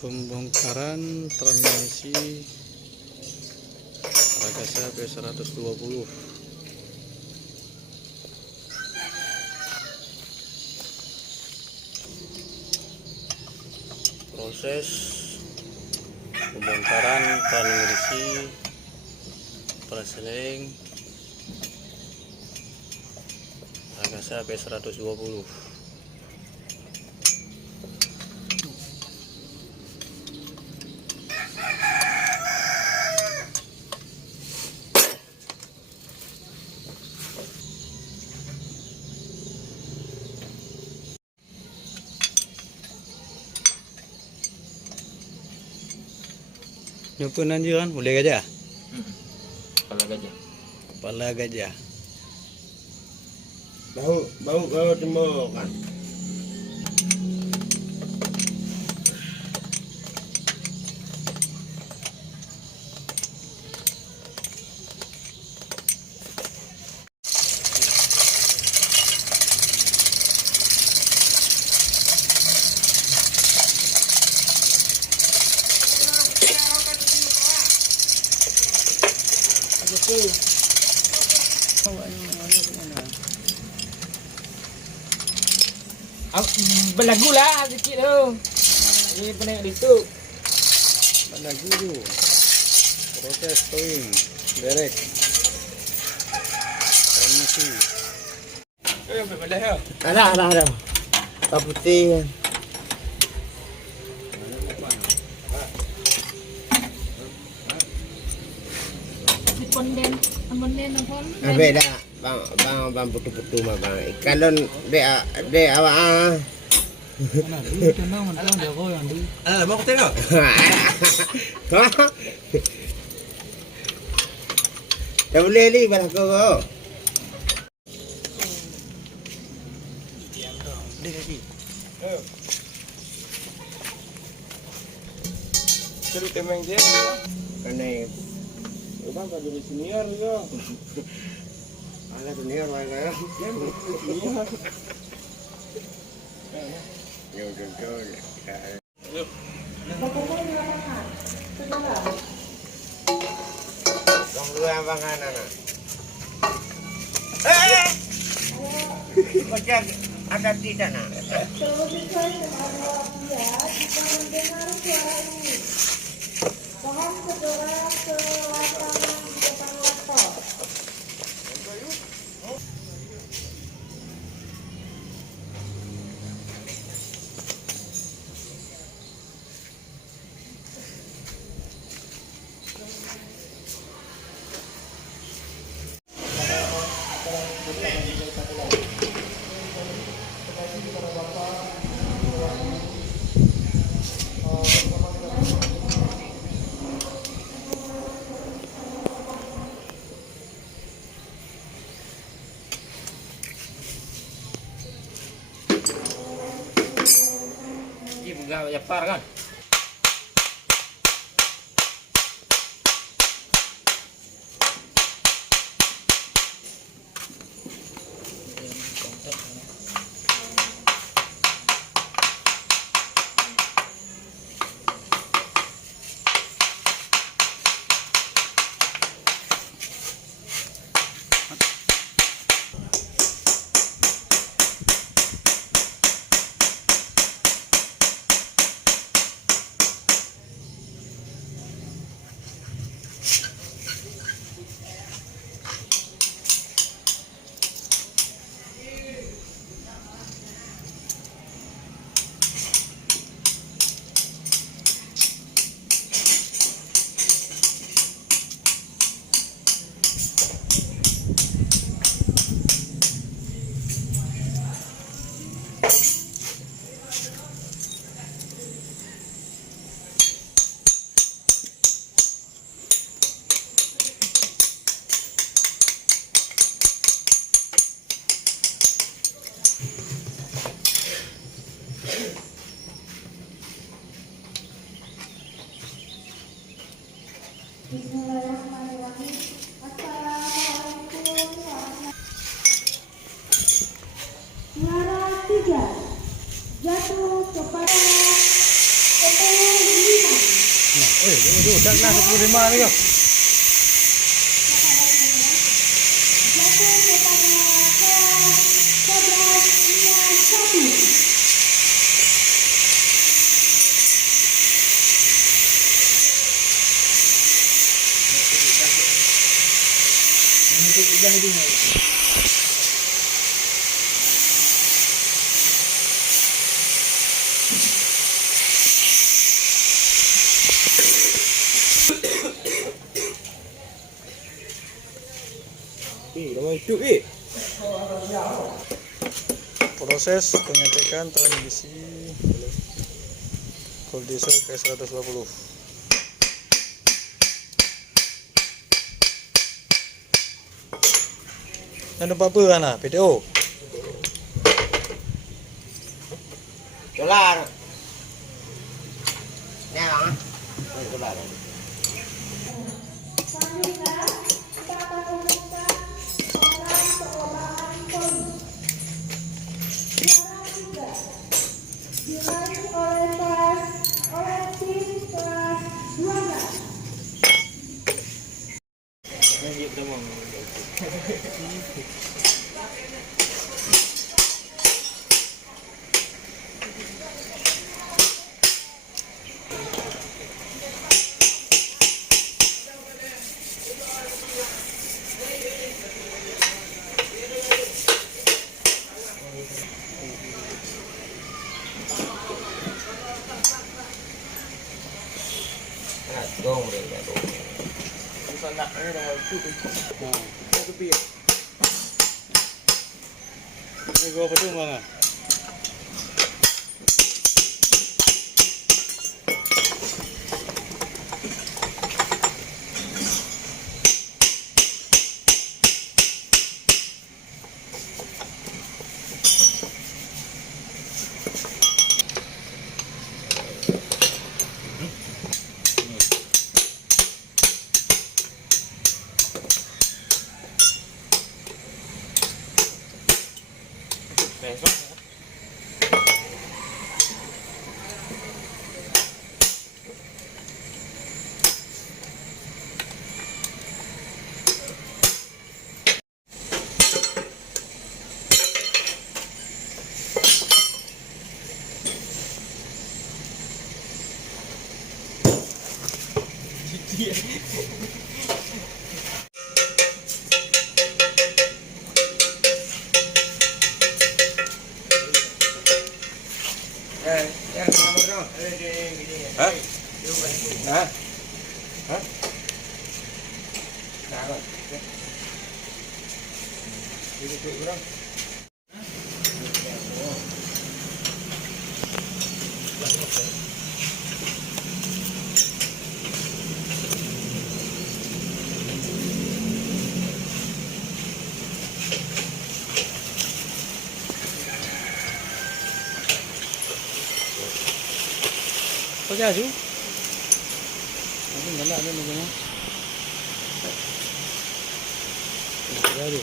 Pembongkaran transmisi Ragasa P120. Proses pembongkaran transmisi preseling Ragasa P120. Nyupunan juga kan, udah gajah? Kepala gajah. Kepala gajah. Bau tembok kan. Belagu lah sikit tu. Ini pening itu. Belagu tu. Proses towing direct. Transmisi. Ada. Apa putih. Ponden apa? Beda. Bang putu-putu mah bang. Kalau de awak Mau aku tengok. Tak boleh ni balas kau. Seru temeng dia. Kena Bang kan jadi senior yo. ala senior wae kaya. Senior. Yo jol. Bang dua bang anak. Macam ada tidak nak? Mohon segera ke lapangan di depan laptop. Ini bunga Japar kan. Bismillahirrahmanirrahim. Assalamualaikum warahmatullahi wabarakatuh. Juara 3 jatuh kepada Dah lah 25 ni kau. Untuk udang itu. Nama hidup Proses pengecekan transmisi Gold Diesel P150. Ada apa kan PTO? Dolar. Nè bang. Dolar. Gong mereka tu. Bukan nak ni dah itu. Kau tepi. Ini gua apa tu mana? Besok. Yang nomor dong. Hah? Hah? Hah? Nah, kok. Ini tu orang. Kau jaju? Aku enggak ada macam Jaju.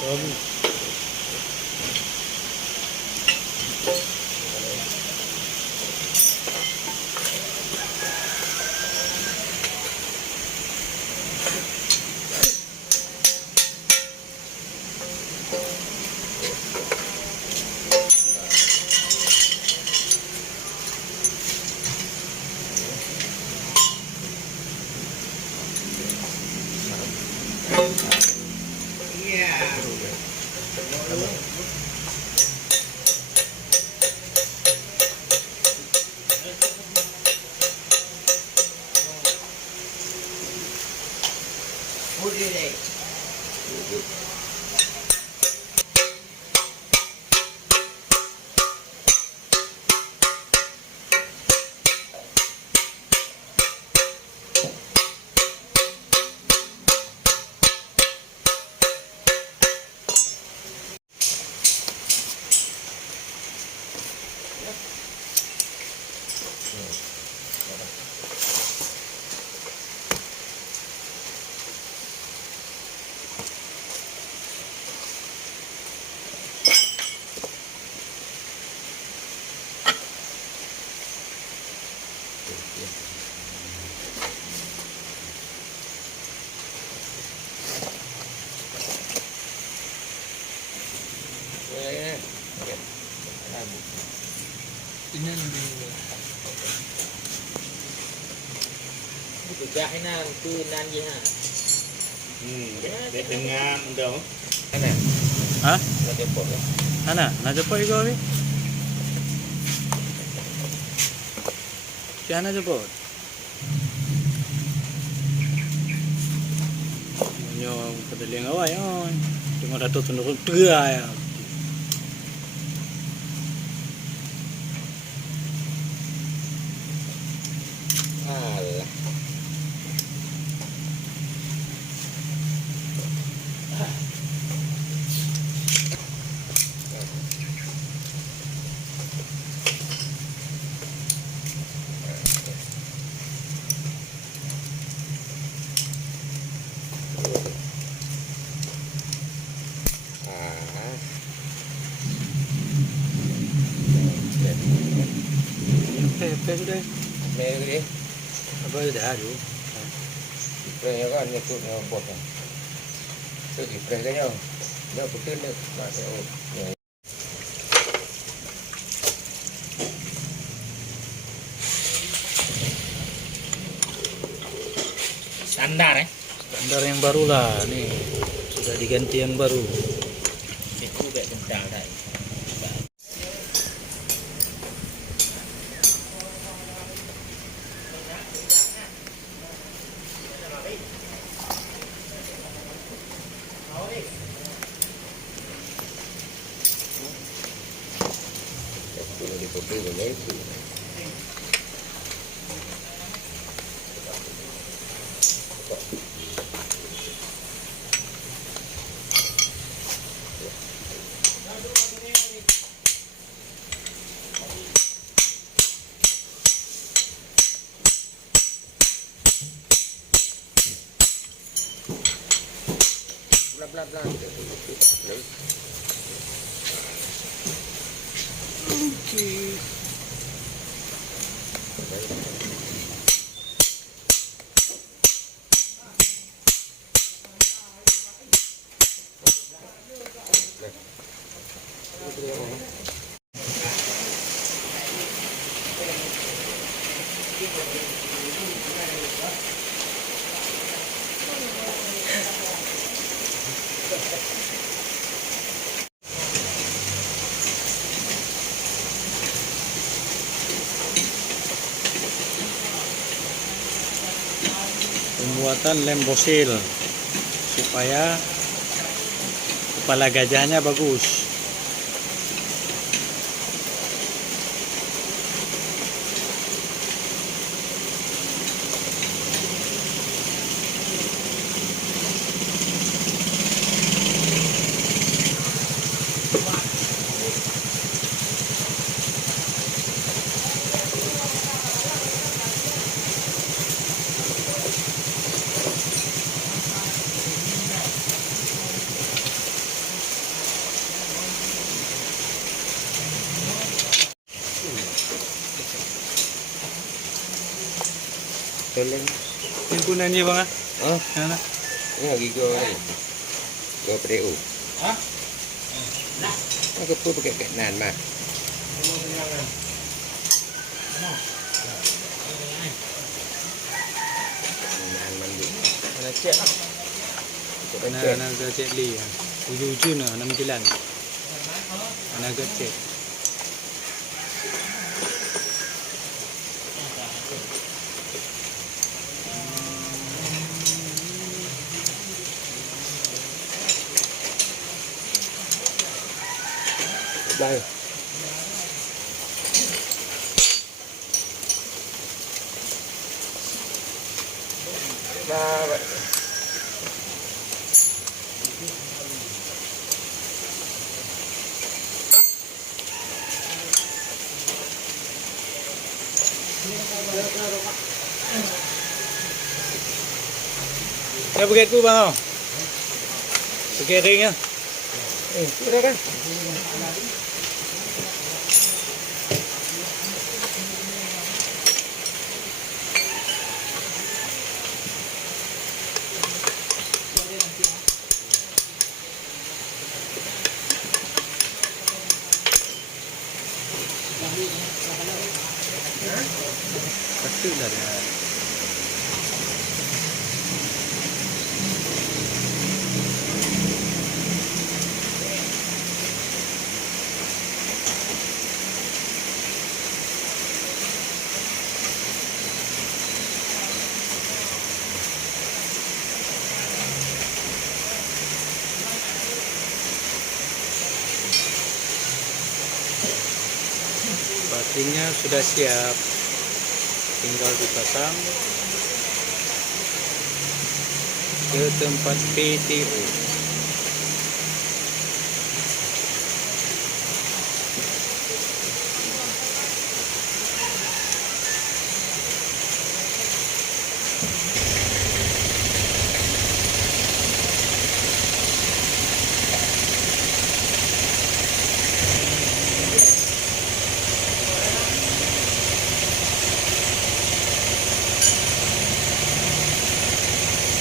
Bagus. Ini juga enak tu nan je ha. Dengan undang. Ana. Ha? Nak tepok lah. Ana, nak jemput juga ni. Jangan jemput. Nyo pada liang awai oi. Tengok Datuk turun terai. Alah. Pe sudah. Mày đi. Apa dah tu? Rồi các anh tụi nó bột này. Tự kịp cái nhau. Nó có tên được mà sẽ ổn. Standar Standar yang baru lah ni. Sudah diganti yang baru. Itu kayak kental dah. Tụi đi copy rồi lấy. Bla bla bla. Lấy. Okey. Pembuatan lem bosil supaya kepala gajahnya bagus. Lên. Yang pun ni bang ah. Oh, Mana? ini lagi go ni. Go PDU. Hah? Aku pun pakai nan mah. Nan mandi. Mana cek ah. Ana ke cek li. Uju-uju na 6 bulan. Ana ke cek. Đây. Ba vậy. Saya pakai tu bang. Pakai ring ya. Itu dah kan. Betul dah dia. Baterainya sudah siap, tinggal dipasang ke tempat PTO.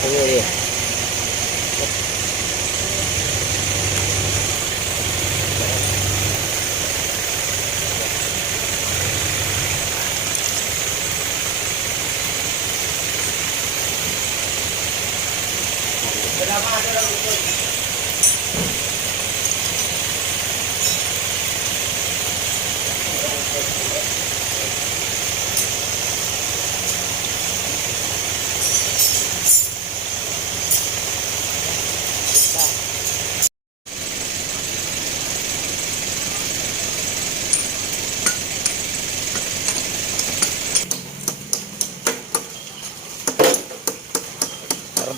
Tunggu dia.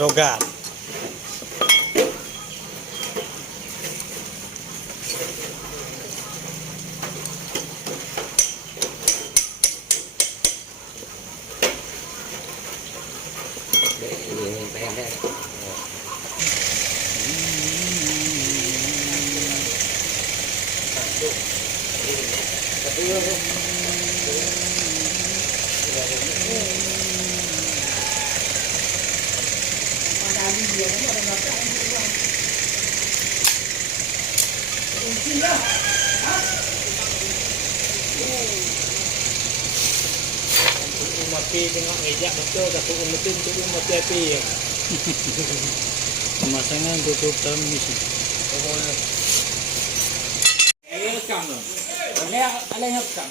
Erdogan. Ini pendek. Mati tengok ngejak betul tapi mesin tu mati api ya. Pemasangan tutup transmisi. Ayo rekam tu. Alih rekam.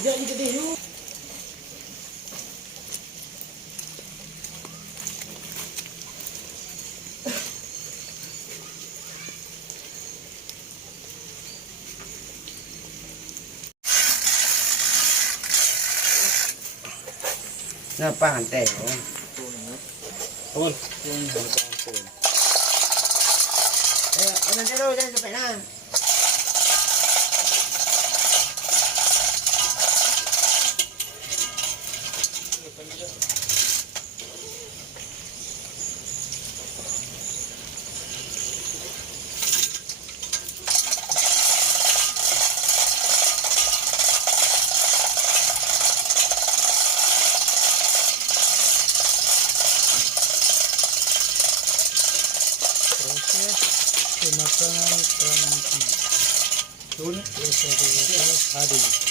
Jadi gede yuk. Napa hantai? Pun. Nanti dulu jangan sampai nah. Proses pemasangan transmisi. Sun 220 HD.